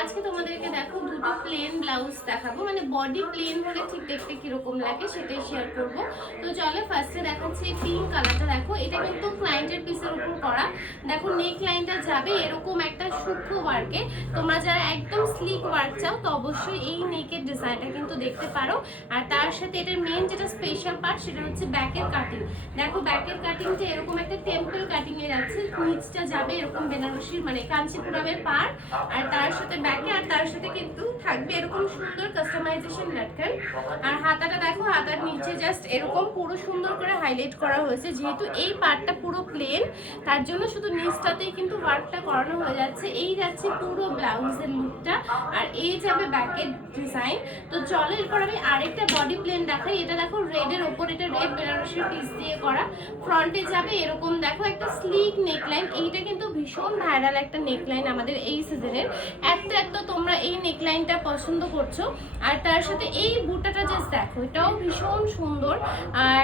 আজকে তোমাদেরকে দেখো দুটো প্লেন ব্লাউজ দেখাবো, মানে বডি প্লেন হলে ঠিক দেখতে কিরকম লাগে সেটাই শেয়ার করব। তো চলো ফার্স্টে দেখাচ্ছি পিঙ্ক কালারটা। দেখো এটা কিন্তু ক্লায়েন্টের পিসের উপর করা। দেখো নেক লাইনটা যাবে এরকম একটা সূক্ষ্ম ওয়ার্কে। তোমরা যারা একদম স্লিক ওয়ার্ক চাও তো অবশ্যই এই নেকের ডিজাইনটা কিন্তু দেখতে পারো। আর তার সাথে এটার মেন যেটা স্পেশাল পার্ট সেটা হচ্ছে ব্যাকের কাটিং। দেখো ব্যাকের কাটিংটা এরকম একটা টেম্পল কাটিং এর আছে, নিচটা যাবে এরকম বেনারসির মানে কাঞ্চিপুরমের পার, আর তার সাথে ব্যাকে আর তার সাথে কিন্তু থাকবে এরকম সুন্দর কাস্টমাইজেশন লাটকান। আর হাতাটা দেখো, হাতার নিচে জাস্ট এরকম পুরো সুন্দর করে হাইলাইট করা হয়েছে। যেহেতু এই পার্টটা পুরো প্লেন তার জন্য শুধু নিচটাতেই কিন্তু ওয়ার্কটা করানো হয়ে যাচ্ছে। এই যাচ্ছে পুরো ব্লাউজের লুকটা, আর এই যাবে ব্যাকের ডিজাইন। তো চলো এরপর আমি আরেকটা বডি প্লেন দেখাই। এটা দেখো রেডের ওপর, এটা রেড বেনারসির পিস দিয়ে করা। ফ্রন্টে যাবে এরকম দেখো একটা স্লিক নেকলাইন। এইটা কিন্তু ভীষণ ভাইরাল একটা নেকলাইন আমাদের এই সিজনের। একটা তোমরা এই নেকলাইনটা পছন্দ করছো। আর তার সাথে এই বুটাটা জাস্ট দেখো, এটাও ভীষণ সুন্দর।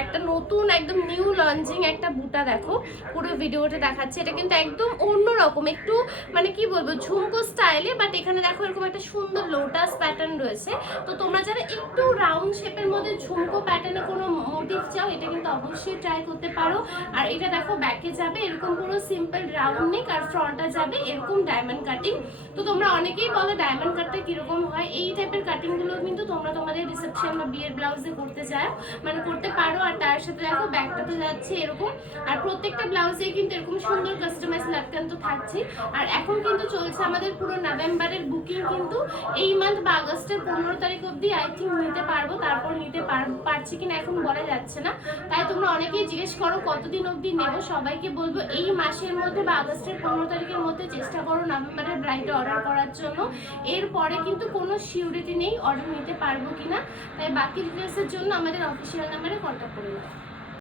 একটা নতুন একদম নিউ লঞ্চিং একটা বুটা দেখো, পুরো ভিডিওটা দেখাচ্ছে। এটা কিন্তু একদম অন্যরকম, একটু মানে কি বলবো ঝুমকো স্টাইলে, বাট এখানে দেখো এরকম একটা সুন্দর লোটাস প্যাটার্ন রয়েছে। তো তোমরা যারা একটু রাউন্ড শেপের মধ্যে ঝুমকো প্যাটার্নে কোনো মোটিভ চাও এটা কিন্তু অবশ্যই ট্রাই করতে পারো। আর এটা দেখো ব্যাকে যাবে এরকম পুরো সিম্পল রাউন্ড নেক, আর ফ্রন্টটা যাবে এরকম ডায়মন্ড কাটিং। তো তোমরা অনেকেই বলো ডায়মন্ড কাটটা কিরকম হয়, এই টাইপের কাটিং গুলো কিন্তু তোমরা তোমাদের রিসেপশন বা বিয়ের ব্লাউজে করতে চাও, মানে করতে পারো। আর তার সাথে দেখো ব্যাকটা তো যাচ্ছে এরকম, আর প্রত্যেকটা ব্লাউজে কিন্তু এরকম সুন্দর কাস্টমাইজ লাটকান তো থাকছে। আর এখন কিন্তু চলছে আমাদের পুরো নভেম্বরের বুকিং, কিন্তু এই মান্থ বা আগস্টের 15 তারিখ অবধি আই থিঙ্ক নিতে পারবো, তারপর নিতে পারছি কিনা এখন বলা যাচ্ছে না। তাই তোমরা অনেকেই জিজ্ঞেস করো কতদিন অবধি নেবো। সবাইকে বলবো এই মাসের মধ্যে বা আগস্টের 15 তারিখের মধ্যে চেষ্টা করো নভেম্বরের ব্রাইডে অর্ডার করার জন্য। এরপরে কিন্তু কোনো সিউরিটি নেই অর্ডার নিতে পারবো কিনা। তাই বাকি ডিটেলসের জন্য আমাদের অফিসিয়াল নাম্বারে কন্ট্যাক্ট করে নাও।